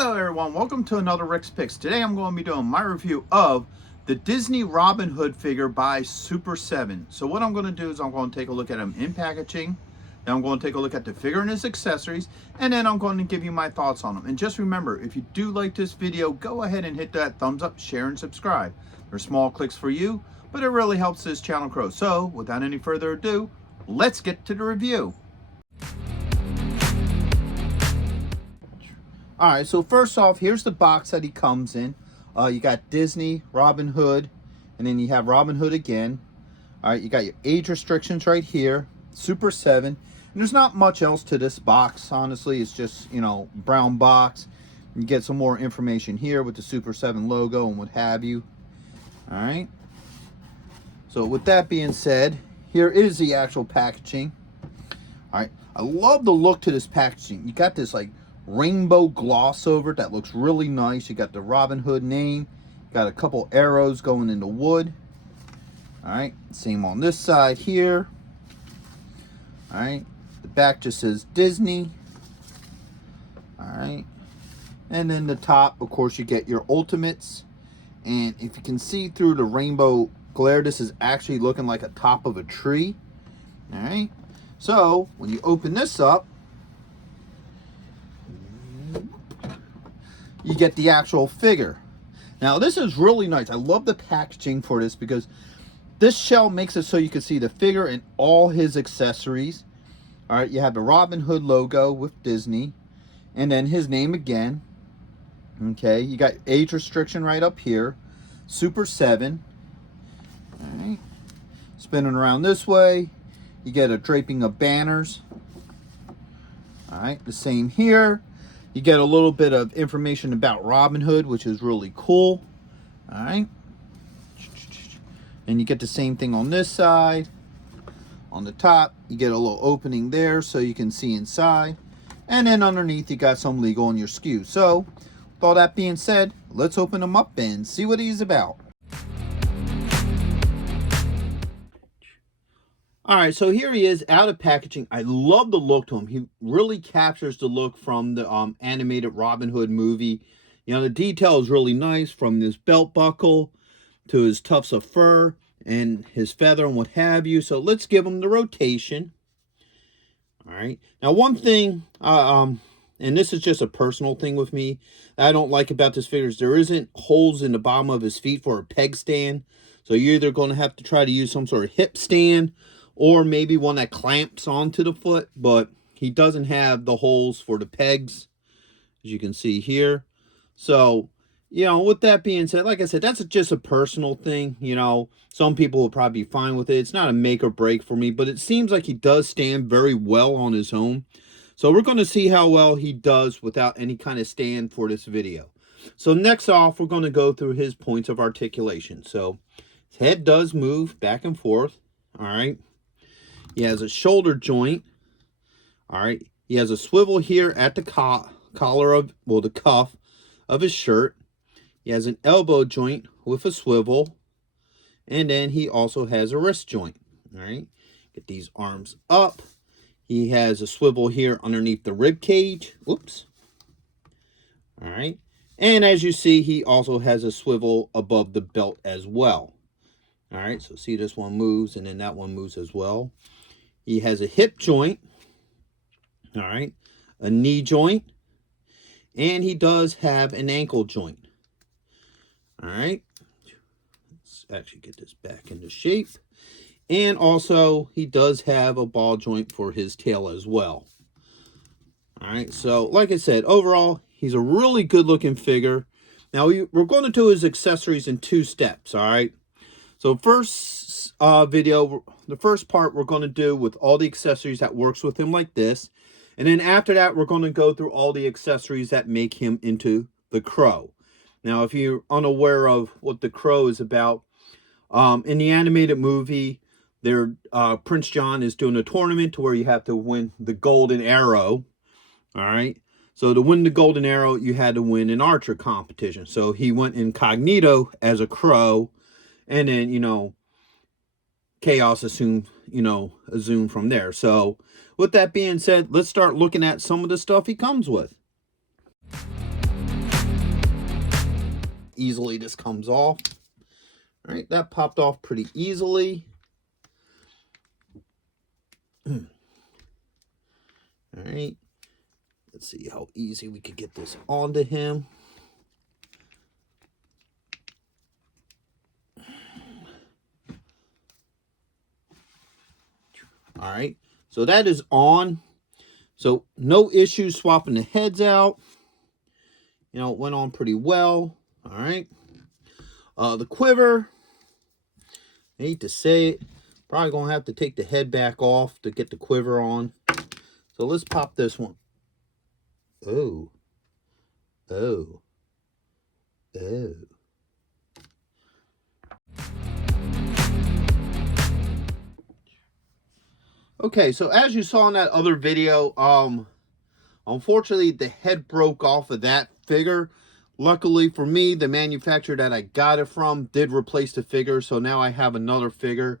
Hello everyone, welcome to another Rick's Picks. Today I'm going to be doing my review of the Disney Robin Hood figure by Super7. So what I'm going to do is I'm going to take a look at him in packaging, then I'm going to take a look at the figure and his accessories, and then I'm going to give you my thoughts on him. And just remember, if you do like this video, go ahead and hit that thumbs up, share, and subscribe. They're small clicks for you, but it really helps this channel grow. So without any further ado, let's get to the review. All right, so first off, here's the box that he comes in. You got Disney, Robin Hood, and then you have Robin Hood again. All right, you got your age restrictions right here, Super7. And there's not much else to this box, honestly. It's just, you know, brown box. You get some more information here with the Super7 logo and what have you. All right. So with that being said, here is the actual packaging. All right, I love the look to this packaging. You got this like rainbow gloss over it that looks really nice. You got the Robin Hood name, got a couple arrows going into wood. All right, same on this side here. All right, the back just says Disney. All right, and then the top, of course, you get your ultimates. And if you can see through the rainbow glare, this is actually looking like a top of a tree. All right, so when you open this up, you get the actual figure. Now this is really nice. I love the packaging for this because this shell makes it so you can see the figure and all his accessories. All right, you have the Robin Hood logo with Disney and then his name again. Okay, you got age restriction right up here, Super7. All right, spinning around this way, you get a draping of banners. All right, the same here. You get a little bit of information about Robin Hood, which is really cool. All right. And you get the same thing on this side. On the top, you get a little opening there so you can see inside. And then underneath, you got some legal on your SKU. So, with all that being said, let's open him up and see what he's about. All right, so here he is out of packaging. I love the look to him. He really captures the look from the animated Robin Hood movie. You know, the detail is really nice, from this belt buckle to his tufts of fur and his feather and what have you. So let's give him the rotation. All right. Now, one thing, and this is just a personal thing with me, that I don't like about this figure is there isn't holes in the bottom of his feet for a peg stand. So you're either going to have to try to use some sort of hip stand or maybe one that clamps onto the foot, but he doesn't have the holes for the pegs, as you can see here. So, you know, with that being said, like I said, that's just a personal thing. You know, some people will probably be fine with it. It's not a make or break for me, but it seems like he does stand very well on his own. So we're going to see how well he does without any kind of stand for this video. So next off, we're going to go through his points of articulation. So his head does move back and forth. All right. He has a shoulder joint. All right. He has a swivel here at the collar of, well, the cuff of his shirt. He has an elbow joint with a swivel. And then he also has a wrist joint. All right. Get these arms up. He has a swivel here underneath the rib cage. Oops. All right. And as you see, he also has a swivel above the belt as well. All right. So see, this one moves and then that one moves as well. He has a hip joint, all right, a knee joint, and he does have an ankle joint, all right. Let's actually get this back into shape. And also, he does have a ball joint for his tail as well. All right, so like I said, overall, he's a really good-looking figure. Now, we're going to do his accessories in 2 steps, all right? So first video, the first part we're going to do with all the accessories that works with him like this. And then after that, we're going to go through all the accessories that make him into the Crow. Now, if you're unaware of what the Crow is about, in the animated movie, Prince John is doing a tournament to where you have to win the golden arrow. All right. So to win the golden arrow, you had to win an archer competition. So he went incognito as a crow. And then, you know, chaos assumed from there. So with that being said, let's start looking at some of the stuff he comes with. easily this comes off. All right, that popped off pretty easily. All right, let's see how easy we could get this onto him. All right, so that is on. So no issues swapping the heads out. You know, it went on pretty well. All right. The quiver, I hate to say it, probably going to have to take the head back off to get the quiver on. So let's pop this one. Oh. Oh. Oh. Okay, so as you saw in that other video, unfortunately the head broke off of that figure. Luckily for me, the manufacturer that I got it from did replace the figure, so now I have another figure.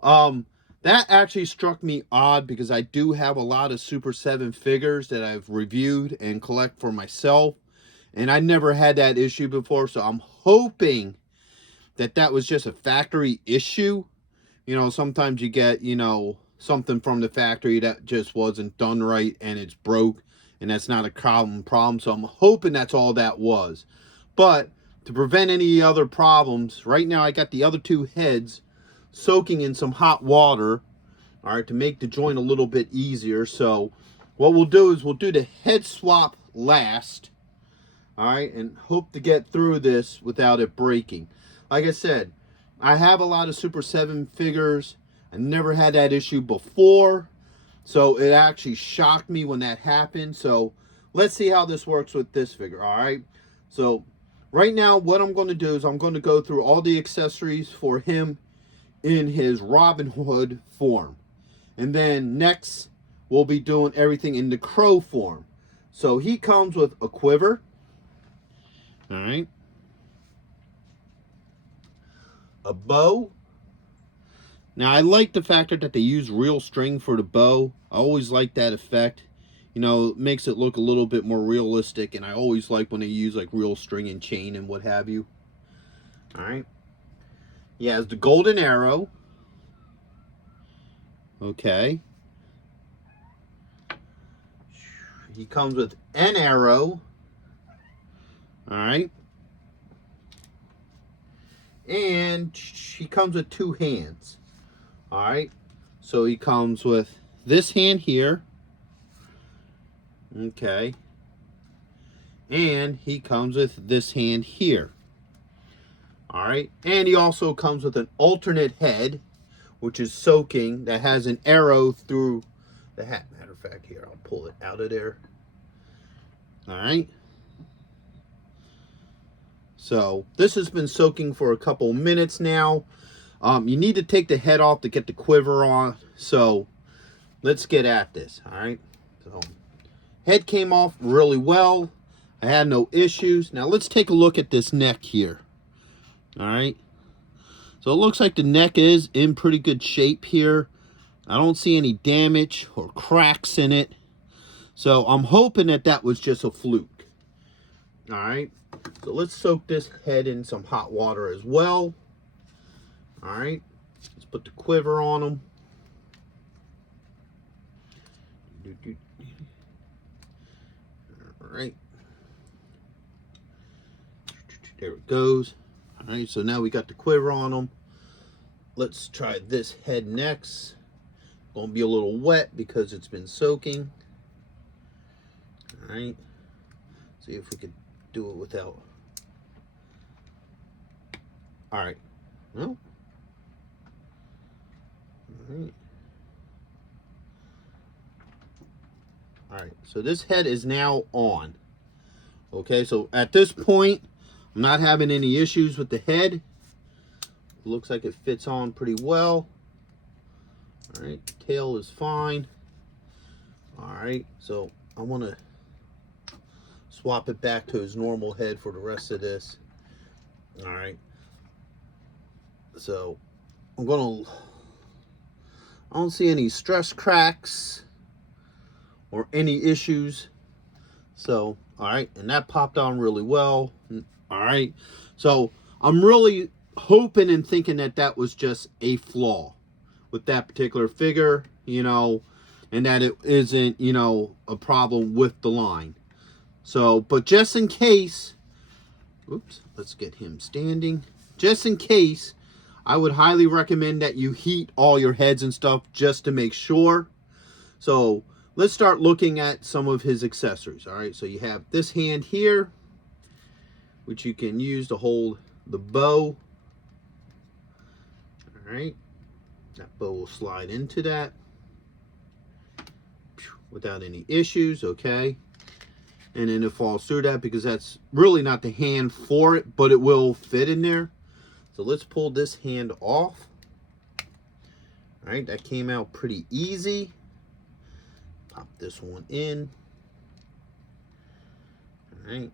That actually struck me odd because I do have a lot of Super 7 figures that I've reviewed and collect for myself, and I never had that issue before, so I'm hoping that that was just a factory issue. You know, sometimes you get, you know, something from the factory that just wasn't done right and it's broke, and that's not a common problem. So I'm hoping that's all that was. But to prevent any other problems, right now I got the other two heads soaking in some hot water, all right, to make the joint a little bit easier. So what we'll do is we'll do the head swap last, all right, and hope to get through this without it breaking. Like I said, I have a lot of Super 7 figures. I never had that issue before, so it actually shocked me when that happened. So let's see how this works with this figure, all right? So right now what I'm going to do is I'm going to go through all the accessories for him in his Robin Hood form. And then next we'll be doing everything in the Crow form. So he comes with a quiver, all right, a bow. Now I like the factor that they use real string for the bow. I always like that effect. You know, it makes it look a little bit more realistic, and I always like when they use like real string and chain and what have you. All right. He has the golden arrow. Okay. He comes with an arrow. All right. And he comes with two hands. All right. So he comes with this hand here. Okay. And he comes with this hand here. All right. And he also comes with an alternate head, which is soaking, that has an arrow through the hat. Matter of fact, here, I'll pull it out of there. All right. So this has been soaking for a couple minutes now. You need to take the head off to get the quiver on. So let's get at this. All right. So head came off really well. I had no issues. Now let's take a look at this neck here. All right. So it looks like the neck is in pretty good shape here. I don't see any damage or cracks in it. So I'm hoping that that was just a fluke. All right. So let's soak this head in some hot water as well. All right. Let's put the quiver on him. All right. There it goes. All right. So now we got the quiver on him. Let's try this head next. Gonna be a little wet because it's been soaking. All right. See if we could do it without. All right. No. All right. All right. So this head is now on. Okay. So at this point, I'm not having any issues with the head. It looks like it fits on pretty well. All right. Tail is fine. All right. So I want to swap it back to his normal head for the rest of this. All right. So I don't see any stress cracks or any issues. So, all right. And that popped on really well. All right. So I'm really hoping and thinking that that was just a flaw with that particular figure, you know, and that it isn't, you know, a problem with the line. So, but just in case, oops, let's get him standing. Just in case, I would highly recommend that you heat all your heads and stuff just to make sure. So let's start looking at some of his accessories. All right, so you have this hand here, which you can use to hold the bow. All right, that bow will slide into that without any issues, okay? And then it falls through that because that's really not the hand for it, but it will fit in there. So let's pull this hand off. All right, that came out pretty easy. Pop this one in. All right.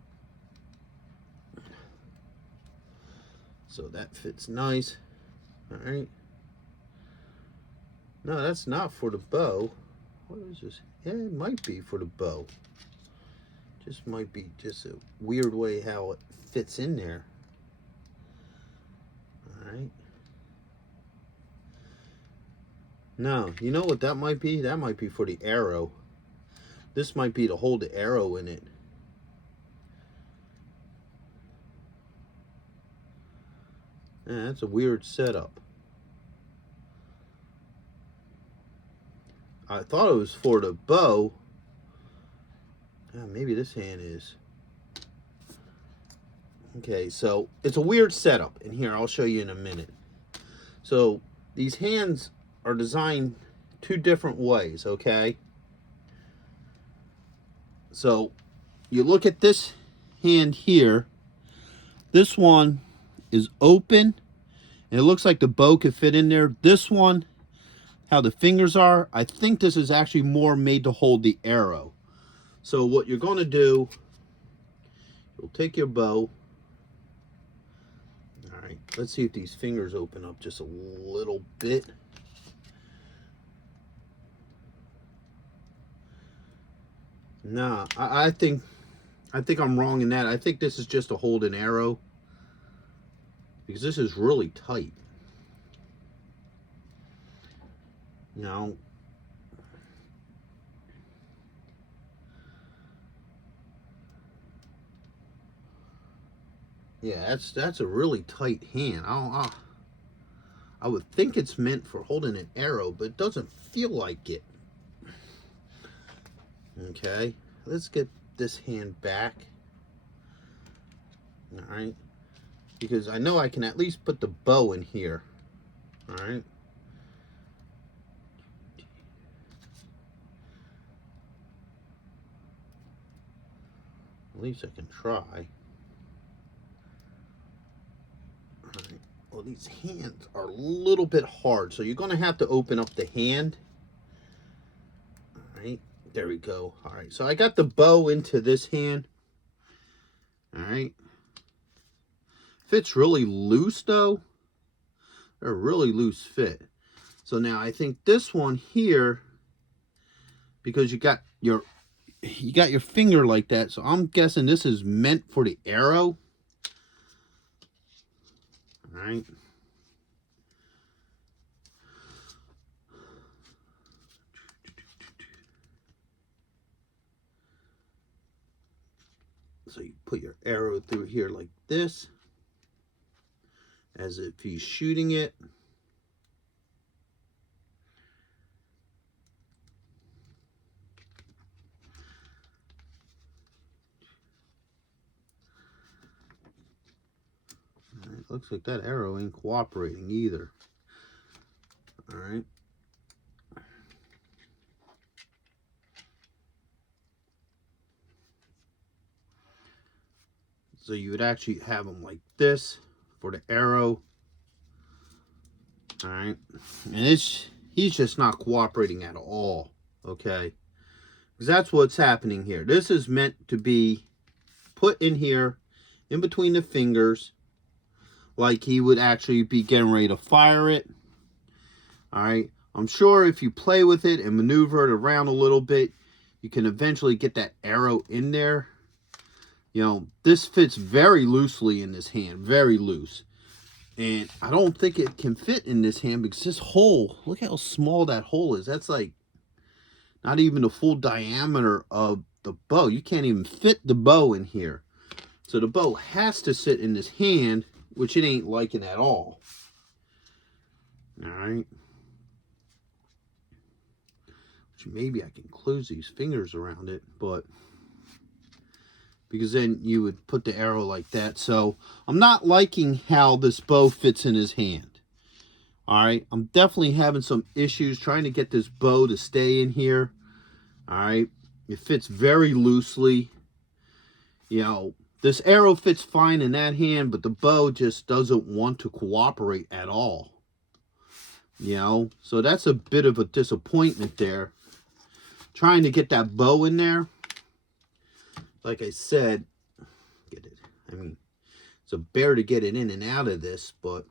So that fits nice. All right. No, that's not for the bow. What is this? Yeah, it might be for the bow. Just might be just a weird way how it fits in there. All right. No, you know what that might be? That might be for the arrow. This might be to hold the arrow in it. Yeah, that's a weird setup. I thought it was for the bow. Maybe this hand is. Okay, so it's a weird setup. And here, I'll show you in a minute. So these hands are designed two different ways, okay? So you look at this hand here. This one is open. And it looks like the bow could fit in there. This one, how the fingers are, I think this is actually more made to hold the arrow. So what you're going to do, you'll take your bow. All right, let's see if these fingers open up just a little bit. Nah, I think I'm wrong in that. I think this is just to hold an arrow because this is really tight. Now, yeah, that's a really tight hand. I would think it's meant for holding an arrow, but it doesn't feel like it. Okay, let's get this hand back. All right, because I know I can at least put the bow in here. All right. At least I can try. All right. Well, these hands are a little bit hard, so you're going to have to open up the hand. All right. There we go. All right. So I got the bow into this hand. All right. Fits really loose, though. They're a really loose fit. So now I think this one here, because you got your finger like that, so I'm guessing this is meant for the arrow. All right. So you put your arrow through here like this, as if he's shooting it. Looks like that arrow ain't cooperating either. All right. So you would actually have them like this for the arrow. All right. And he's just not cooperating at all. Okay. Because that's what's happening here. This is meant to be put in here in between the fingers, like he would actually be getting ready to fire it. All right. I'm sure if you play with it and maneuver it around a little bit, you can eventually get that arrow in there. You know, this fits very loosely in this hand, very loose. And I don't think it can fit in this hand because this hole, look how small that hole is. That's like not even the full diameter of the bow. You can't even fit the bow in here. So the bow has to sit in this hand, which it ain't liking at all. All right. Which maybe I can close these fingers around it, but because then you would put the arrow like that. So I'm not liking how this bow fits in his hand. All right. I'm definitely having some issues trying to get this bow to stay in here. All right. It fits very loosely. You know, this arrow fits fine in that hand, but the bow just doesn't want to cooperate at all. You know, so that's a bit of a disappointment there. Trying to get that bow in there. Like I said, get it. I mean, it's a bear to get it in and out of this, but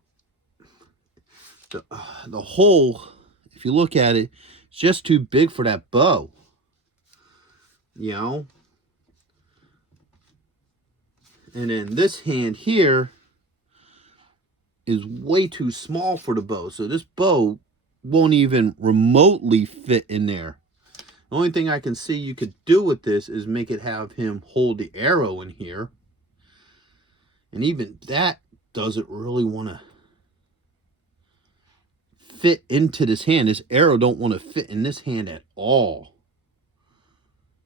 the hole, if you look at it, it's just too big for that bow. You know? And then this hand here is way too small for the bow. So this bow won't even remotely fit in there. The only thing I can see you could do with this is make it have him hold the arrow in here. And even that doesn't really want to fit into this hand. This arrow don't want to fit in this hand at all.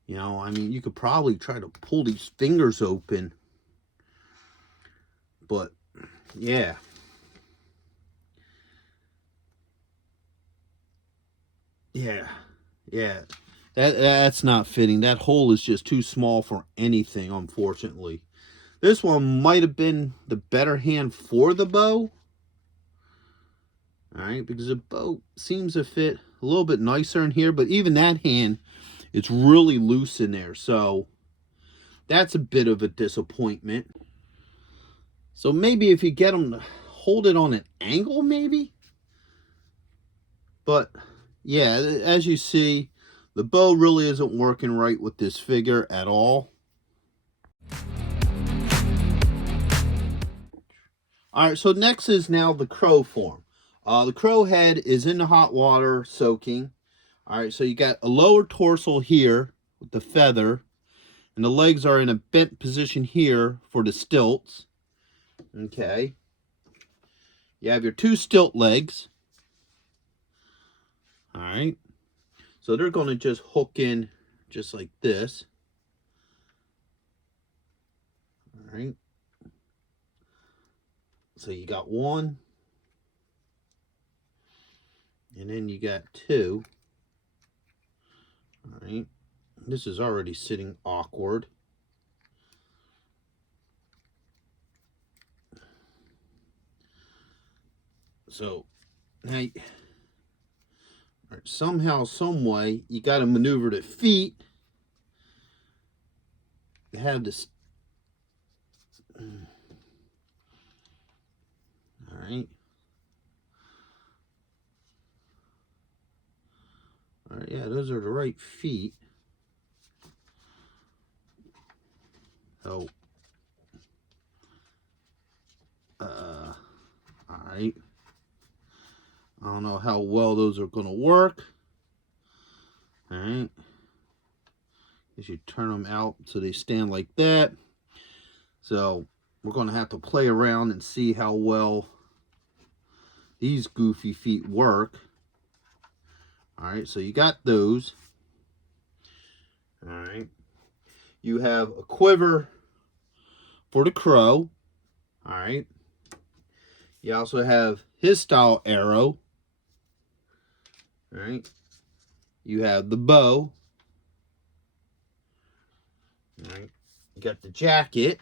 You know, I mean, you could probably try to pull these fingers open. But, yeah. Yeah. Yeah. That's not fitting. That hole is just too small for anything, unfortunately. This one might have been the better hand for the bow. All right, because the bow seems to fit a little bit nicer in here, but even that hand, it's really loose in there. So that's a bit of a disappointment. So maybe if you get them to hold it on an angle, maybe. But yeah, as you see, the bow really isn't working right with this figure at all. All right, so next is now the crow form. The crow head is in the hot water soaking. All right, so you got a lower torso here with the feather, and the legs are in a bent position here for the stilts. Okay. You have your two stilt legs. All right. So they're going to just hook in just like this. All right. So you got one. And then you got two. All right. This is already sitting awkward. So now, somehow, some way, you got to maneuver the feet. You have this. All right. All right. Yeah, those are the right feet. So, all right. I don't know how well those are going to work. All right. As you turn them out so they stand like that. So we're going to have to play around and see how well these goofy feet work. All right, so you got those. All right. You have a quiver for the crow. All right. You also have his style arrow. All right. You have the bow. All right. You got the jacket.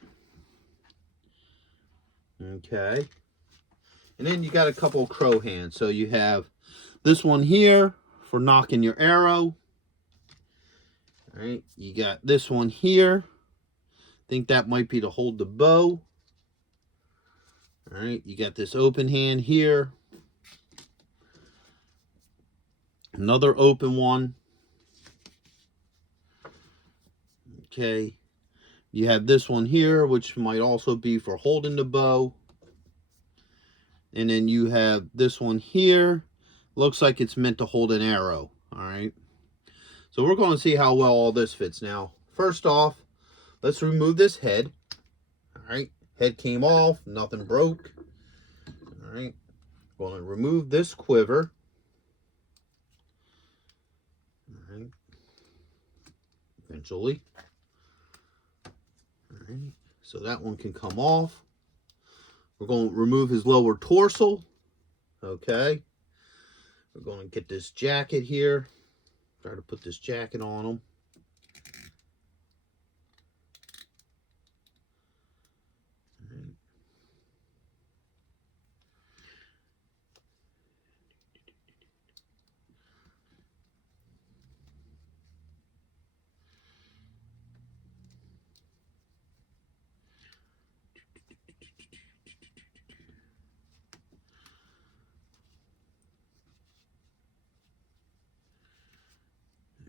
Okay. And then you got a couple of crow hands. So you have this one here for knocking your arrow. All right. You got this one here. I think that might be to hold the bow. All right. You got this open hand here. Another open one. Okay. You have this one here, which might also be for holding the bow. And then you have this one here. Looks like it's meant to hold an arrow. All right. So we're going to see how well all this fits now. First off, let's remove this head. All right. Head came off. Nothing broke. All right. Going to remove this quiver. All right. Eventually. All right. So that one can come off. We're going to remove his lower torso. Okay. We're going to get this jacket here. Try to put this jacket on him.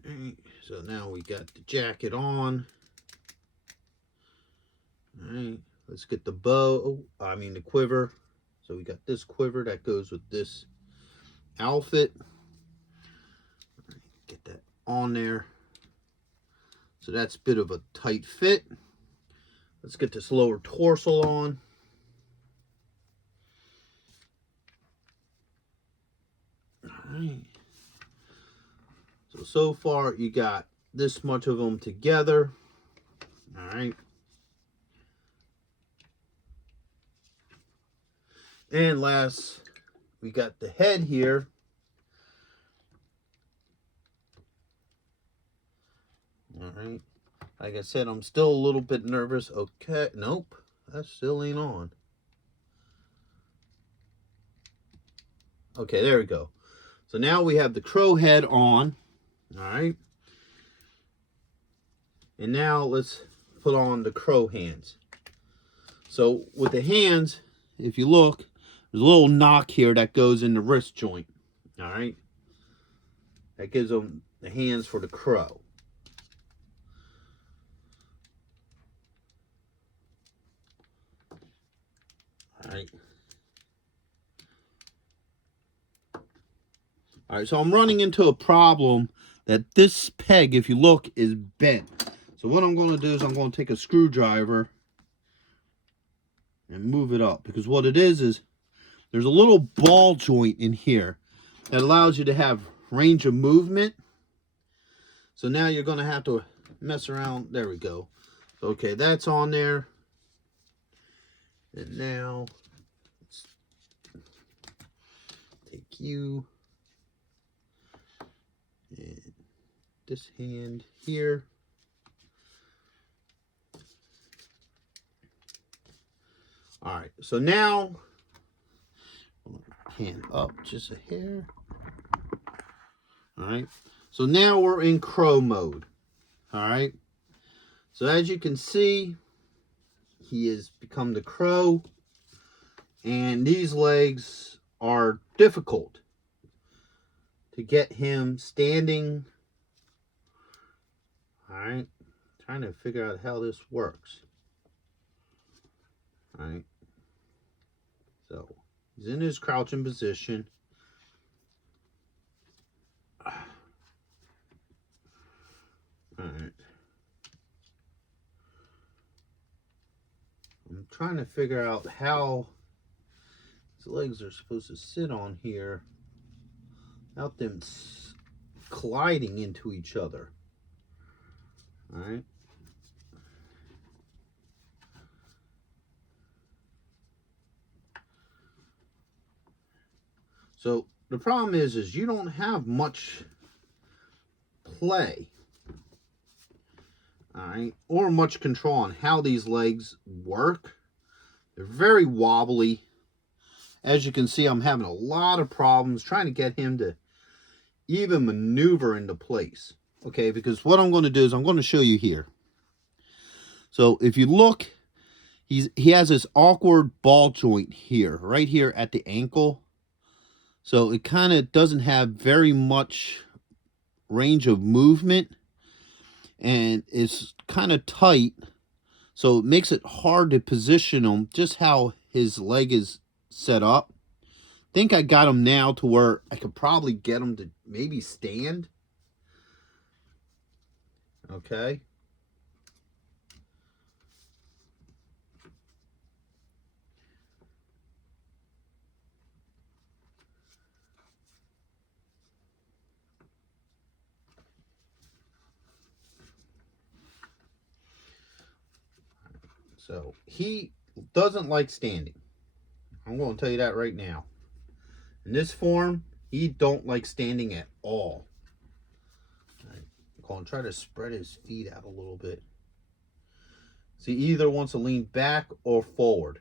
Alright, so now we got the jacket on. Alright, let's get the bow, the quiver. So we got this quiver that goes with this outfit. Alright, get that on there. So that's a bit of a tight fit. Let's get this lower torso on. Alright. So far you got this much of them together. Alright. And last, we got the head here. Alright. Like I said, I'm still a little bit nervous. Okay. Nope. That still ain't on. Okay, there we go. So now we have the crow head on. Alright. And now let's put on the crow hands. So with the hands, if you look, there's a little knock here that goes in the wrist joint. Alright. That gives them the hands for the crow. Alright. Alright, so I'm running into a problem that this peg, if you look, is bent. So what I'm going to do is I'm going to take a screwdriver and move it up. Because what it is there's a little ball joint in here that allows you to have range of movement. So now you're going to have to mess around. There we go. Okay, that's on there. And now, let's take you and this hand here. All right, so now, hand up just a hair. All right, so now we're in crow mode. All right, so as you can see, he has become the crow, and these legs are difficult to get him standing. All right, trying to figure out how this works. All right, so he's in his crouching position. All right. I'm trying to figure out how his legs are supposed to sit on here without them colliding into each other. All right. So the problem is you don't have much play, all right, or much control on how these legs work. They're very wobbly. As you can see, I'm having a lot of problems trying to get him to even maneuver into place. Okay, because what I'm going to do is I'm going to show you here. So if you look, he has this awkward ball joint here, right here at the ankle. So it kind of doesn't have very much range of movement, and it's kind of tight So it makes it hard to position him just how his leg is set up. Think I got him now to where I could probably get him to maybe stand. Okay. So he doesn't like standing. I'm going to tell you that right now. In this form, he don't like standing at all. Right. Try to spread his feet out a little bit. See, he either wants to lean back or forward.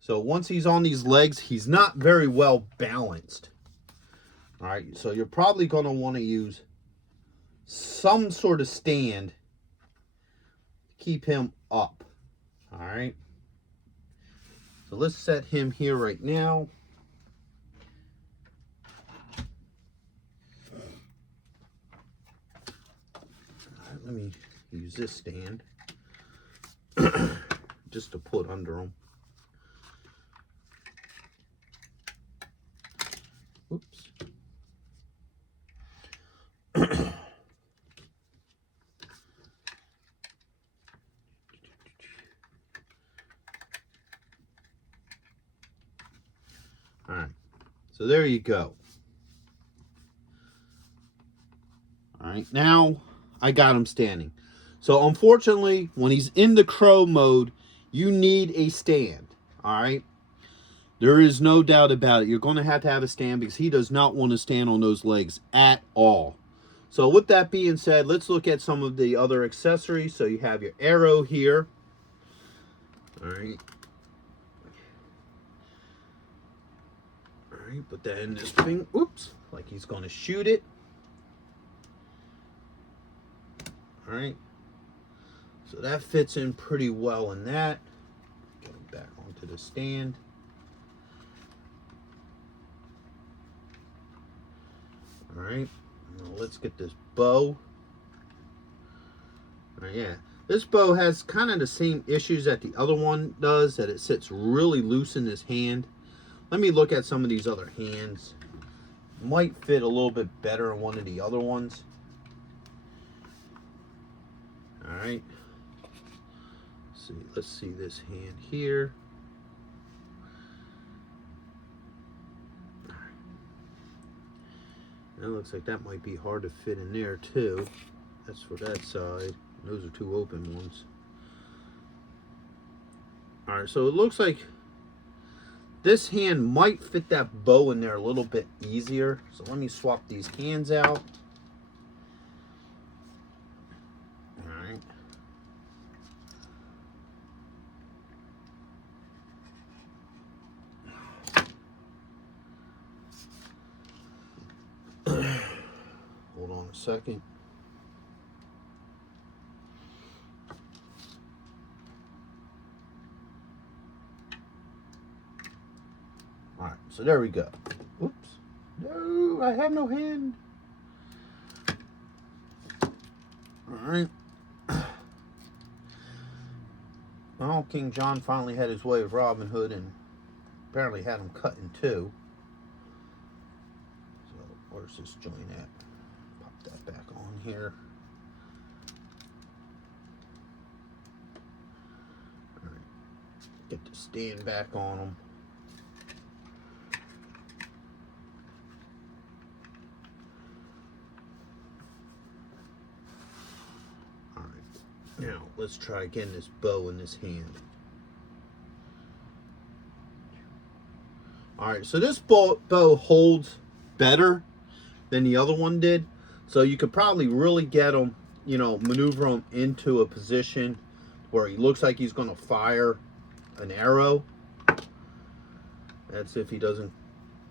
So once he's on these legs, he's not very well balanced. All right, so you're probably going to want to use some sort of stand to keep him up. All right. So let's set him here right now. All right, let me use this stand just to put under him. Oops. All right, so there you go. All right, now I got him standing. So unfortunately, when he's in the crow mode, you need a stand. All right, there is no doubt about it. You're going to have a stand because he does not want to stand on those legs at all. So with that being said, let's look at some of the other accessories. So you have your arrow here. All right. All right, put that in this thing. Oops, like he's going to shoot it. All right. So that fits in pretty well in that. Get him back onto the stand. All right. Now let's get this bow. All right, yeah. This bow has kind of the same issues that the other one does, that it sits really loose in his hand. Let me look at some of these other hands. Might fit a little bit better in one of the other ones. All right. Let's see this hand here. That looks like that might be hard to fit in there too. That's for that side. Those are two open ones. All right, so it looks like this hand might fit that bow in there a little bit easier. So let me swap these hands out. All right. Hold on a second. All right, so there we go. Oops. No, I have no hand. All right. Well, King John finally had his way with Robin Hood and apparently had him cut in two. So where's this joint at? Pop that back on here. All right. Get the stand back on him. Now, let's try again this bow in this hand. Alright, so this bow holds better than the other one did. So you could probably really get him, maneuver him into a position where he looks like he's going to fire an arrow. That's if he doesn't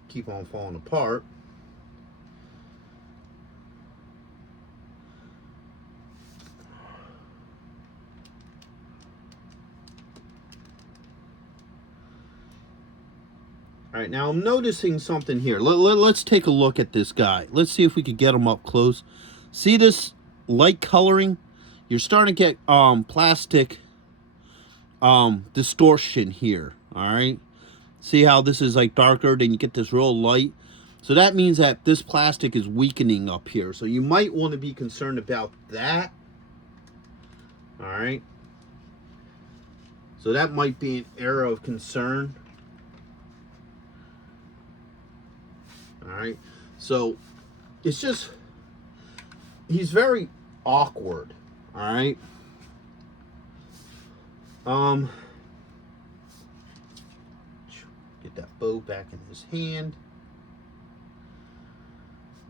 keep on falling apart. All right, now I'm noticing something here. Let's take a look at this guy. Let's see if we could get him up close. See this light coloring? You're starting to get plastic distortion here. All right. See how this is like darker, then you get this real light. So that means that this plastic is weakening up here. So you might want to be concerned about that. All right. So that might be an area of concern. All right. So it's just, he's very awkward. All right. Get that bow back in his hand.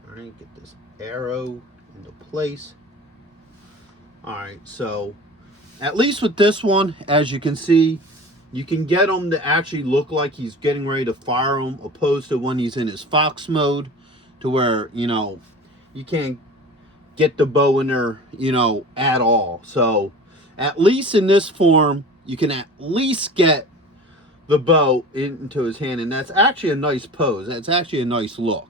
All right, get this arrow into place. All right, so at least with this one, as you can see, you can get him to actually look like he's getting ready to fire him, opposed to when he's in his fox mode, to where, you know, you can't get the bow in there, you know, at all. So at least in this form, you can at least get the bow into his hand, and that's actually a nice pose. That's actually a nice look.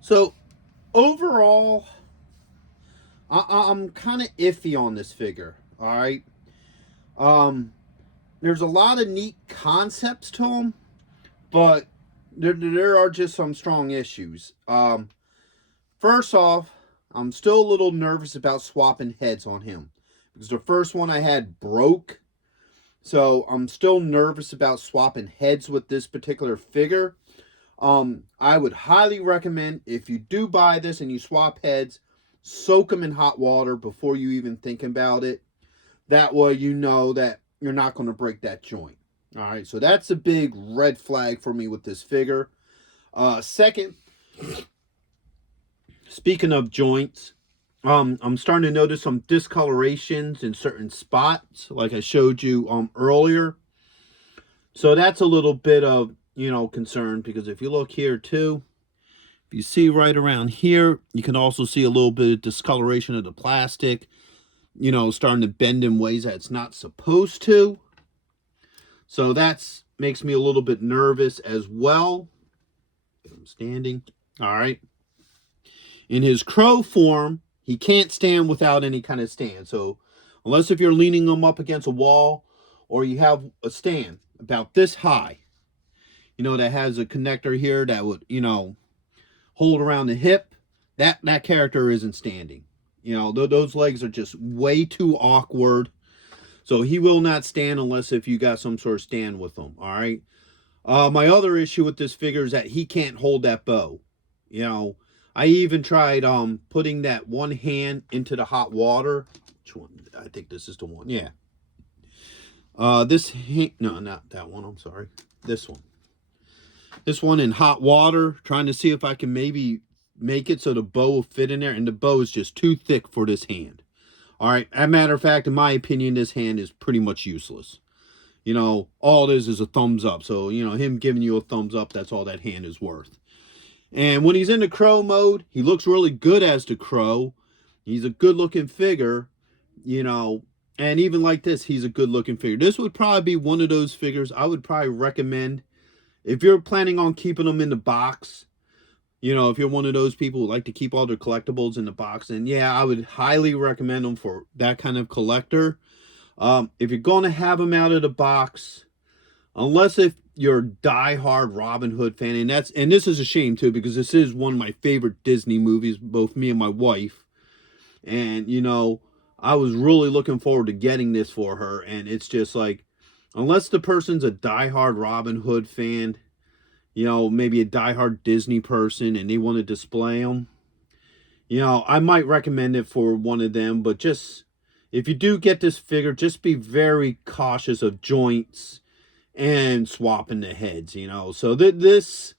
So overall, I'm kind of iffy on this figure. All right. There's a lot of neat concepts to him, but there are just some strong issues. First off, I'm still a little nervous about swapping heads on him, because the first one I had broke. So I'm still nervous about swapping heads with this particular figure. I would highly recommend, if you do buy this and you swap heads, soak them in hot water before you even think about it. That way you know that you're not going to break that joint. All right, so that's a big red flag for me with this figure. Second, speaking of joints, I'm starting to notice some discolorations in certain spots, like I showed you earlier. So that's a little bit of, you know, concern, because if you look here too, if you see right around here, you can also see a little bit of discoloration of the plastic, you know, starting to bend in ways that it's not supposed to. So that's makes me a little bit nervous as well. I'm standing. All right. In his crow form, he can't stand without any kind of stand. So unless if you're leaning him up against a wall, or you have a stand about this high, you know, that has a connector here that would, you know, hold around the hip, that character isn't standing. You know, those legs are just way too awkward. So he will not stand unless if you got some sort of stand with him. All right. My other issue with this figure is that he can't hold that bow. You know, I even tried putting that one hand into the hot water. Which one? I think this is the one. Yeah. No, not that one. I'm sorry. This one. This one in hot water, trying to see if I can maybe make it so the bow will fit in there, and the bow is just too thick for this hand. All right. As a matter of fact, in my opinion, this hand is pretty much useless. You know, all it is a thumbs up. So, you know, him giving you a thumbs up, that's all that hand is worth. And when he's in the crow mode, he looks really good as the crow. He's a good looking figure, you know, and even like this, he's a good looking figure. This would probably be one of those figures I would probably recommend if you're planning on keeping them in the box. You know, if you're one of those people who like to keep all their collectibles in the box, then yeah, I would highly recommend them for that kind of collector. If you're going to have them out of the box, unless if you're a diehard Robin Hood fan, and this is a shame too, because this is one of my favorite Disney movies, both me and my wife. And, you know, I was really looking forward to getting this for her, and it's just like, unless the person's a diehard Robin Hood fan, you know, maybe a diehard Disney person, and they want to display them, you know, I might recommend it for one of them. But just, if you do get this figure, just be very cautious of joints and swapping the heads, you know. So this,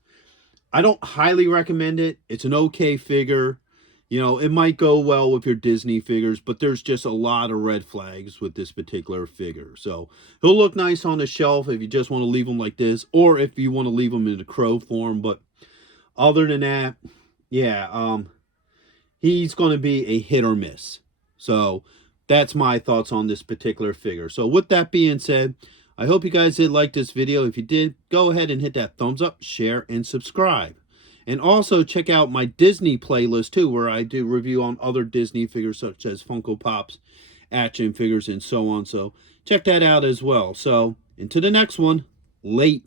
I don't highly recommend it. It's an okay figure. You know, it might go well with your Disney figures, but there's just a lot of red flags with this particular figure. So he'll look nice on the shelf if you just want to leave him like this, or if you want to leave him in the crow form. But other than that, yeah, he's going to be a hit or miss. So that's my thoughts on this particular figure. So with that being said, I hope you guys did like this video. If you did, go ahead and hit that thumbs up, share, and subscribe. And also check out my Disney playlist too, where I do review on other Disney figures such as Funko Pops, action figures, and so on. So check that out as well. So, into the next one. Late.